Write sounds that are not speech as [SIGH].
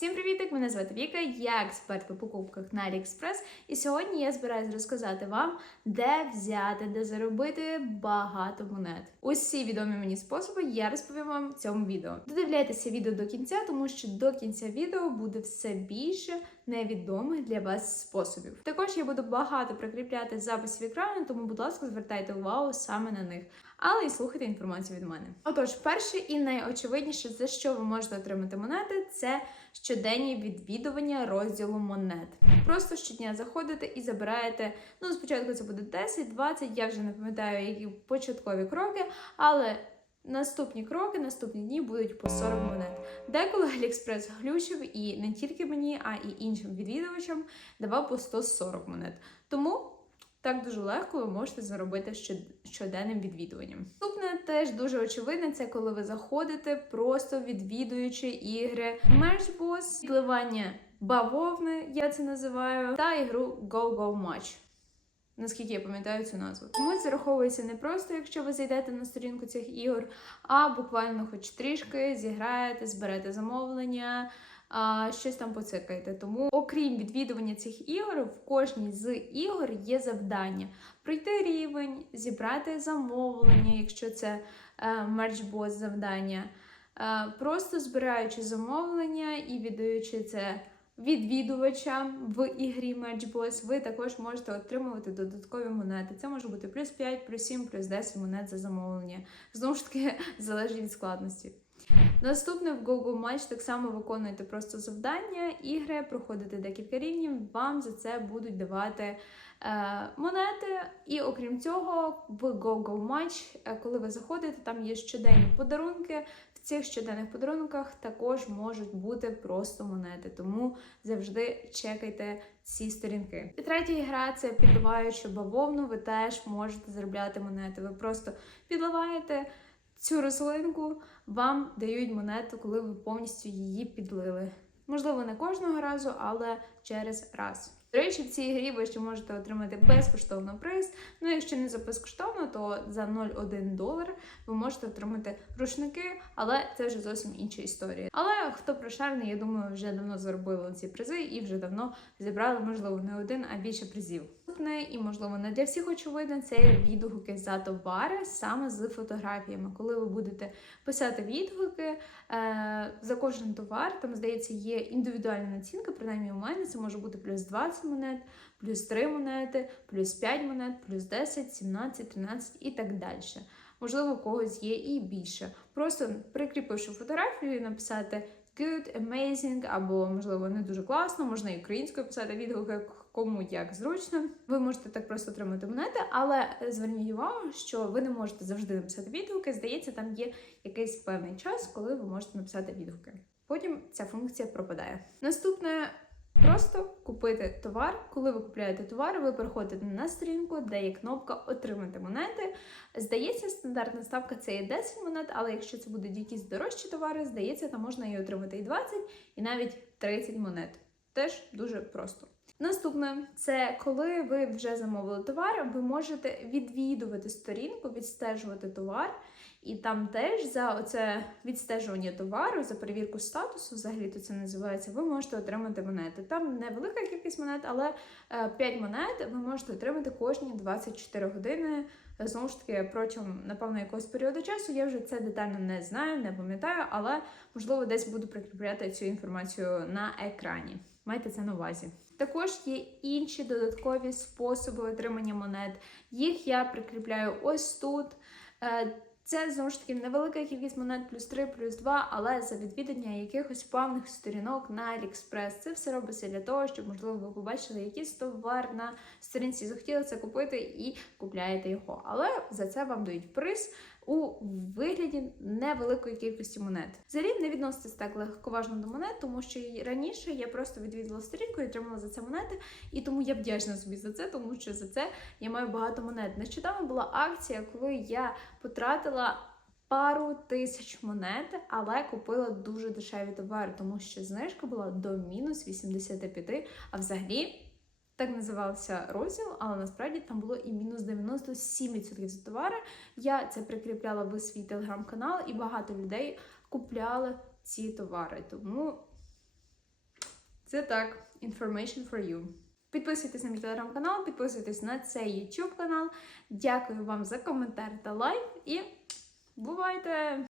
Всім привітик! Мене звати Віка, я експерт по покупках на AliExpress, і сьогодні я збираюсь розказати вам, де взяти, де заробити багато монет. Усі відомі мені способи я розповім вам в цьому відео. Додивляйтеся відео до кінця, тому що до кінця відео буде все більше невідомих для вас способів. Також я буду багато прикріпляти записів екрану, тому, будь ласка, звертайте увагу саме на них. Але і слухайте інформацію від мене. Отож, перше і найочевидніше, за що ви можете отримати монети, це щоденні відвідування розділу монет. Просто щодня заходите і забираєте. Ну, спочатку це буде 10-20, я вже не пам'ятаю, які початкові кроки, але. Наступні кроки, наступні дні будуть по 40 монет. Деколи AliExpress глючив і не тільки мені, а і іншим відвідувачам давав по 140 монет. Тому так дуже легко ви можете заробити щоденним відвідуванням. Наступне теж дуже очевидне, це коли ви заходите, просто відвідуючи ігри Matchboss, вливання бавовни, я це називаю, та ігру Go Go Match. Наскільки я пам'ятаю цю назву. Тому це раховується не просто, якщо ви зайдете на сторінку цих ігор, а буквально хоч трішки зіграєте, зберете замовлення, а, щось там поцикаєте. Тому, окрім відвідування цих ігор, в кожній з ігор є завдання пройти рівень, зібрати замовлення, якщо це е, мерчбос завдання. Е, просто збираючи замовлення і віддаючи це відвідувачам в ігрі Matchboss, ви також можете отримувати додаткові монети. Це може бути плюс 5, плюс 7, плюс 10 монет за замовлення. Знову ж таки, [LAUGHS] залежить від складності. Наступне в Google Match так само виконуєте просто завдання, ігри, проходите декілька рівнів, вам за це будуть давати е, монети. І окрім цього, в Google Match, е, коли ви заходите, там є щоденні подарунки. В цих щоденних подарунках також можуть бути просто монети, тому завжди чекайте ці сторінки. І третя гра це підливаючи бавовну, ви теж можете заробляти монети. Ви просто підливаєте цю рослинку вам дають монету, коли ви повністю її підлили. Можливо, не кожного разу, але через раз. До речі, в цій грі ви ще можете отримати безкоштовно приз. Ну, якщо не за безкоштовно, то за 0,1 долар ви можете отримати рушники, але це вже зовсім інша історія. Але хто прошарений, я думаю, вже давно заробили ці призи і вже давно зібрали, можливо, не один, а більше призів. Наступне, і, можливо, не для всіх очевидно, це відгуки за товари саме з фотографіями. Коли ви будете писати відгуки е, за кожен товар, там, здається, є індивідуальна націнка, принаймні у мене це може бути плюс 20 монет, плюс 3 монети, плюс 5 монет, плюс 10, 17, 13 і так далі. Можливо, у когось є і більше. Просто прикріпивши фотографію, написати good, amazing, або, можливо, не дуже класно, можна і українською писати відгуки, кому як зручно. Ви можете так просто отримати монети, але зверніть увагу, що ви не можете завжди написати відгуки. Здається, там є якийсь певний час, коли ви можете написати відгуки. Потім ця функція пропадає. Наступне. Просто купити товар. Коли ви купуєте товар, ви переходите на сторінку, де є кнопка Отримати монети. Здається, стандартна ставка це є 10 монет, але якщо це будуть якісь дорожчі товари, здається, там можна і отримати і 20, і навіть 30 монет. Теж дуже просто. Наступне це коли ви вже замовили товар, ви можете відвідувати сторінку, відстежувати товар, і там теж за оце відстежування товару, за перевірку статусу, взагалі то це називається, ви можете отримати монети. Там невелика кількість монет, але 5 е, монет ви можете отримати кожні 24 години. Знову ж таки, протягом, напевно, якогось періоду часу я вже це детально не знаю, не пам'ятаю, але можливо десь буду прикріпляти цю інформацію на екрані. Майте це на увазі. Також є інші додаткові способи отримання монет. Їх я прикріпляю ось тут. Е, це знову ж таки невелика кількість монет, плюс 3, плюс 2, але за відвідання якихось певних сторінок на AliExpress. Це все робиться для того, щоб, можливо, ви побачили якийсь товар на сторінці, захотіли це купити і купляєте його. Але за це вам дають приз у вигляді невеликої кількості монет. Взагалі не відноситись так легковажно до монет, тому що раніше я просто відвідала сторінку і отримала за це монети, і тому я вдячна собі за це, тому що за це я маю багато монет. Нещодавно була акція, коли я потратила. Пару тисяч монет, але купила дуже дешеві товари, тому що знижка була до мінус 85, а взагалі так називався розділ, але насправді там було і мінус 97% за товари. Я це прикріпляла в свій телеграм-канал, і багато людей купляли ці товари. Тому Це так, information for you. Підписуйтесь на мій телеграм-канал, підписуйтесь на цей YouTube канал. Дякую вам за коментар та лайк і бувайте!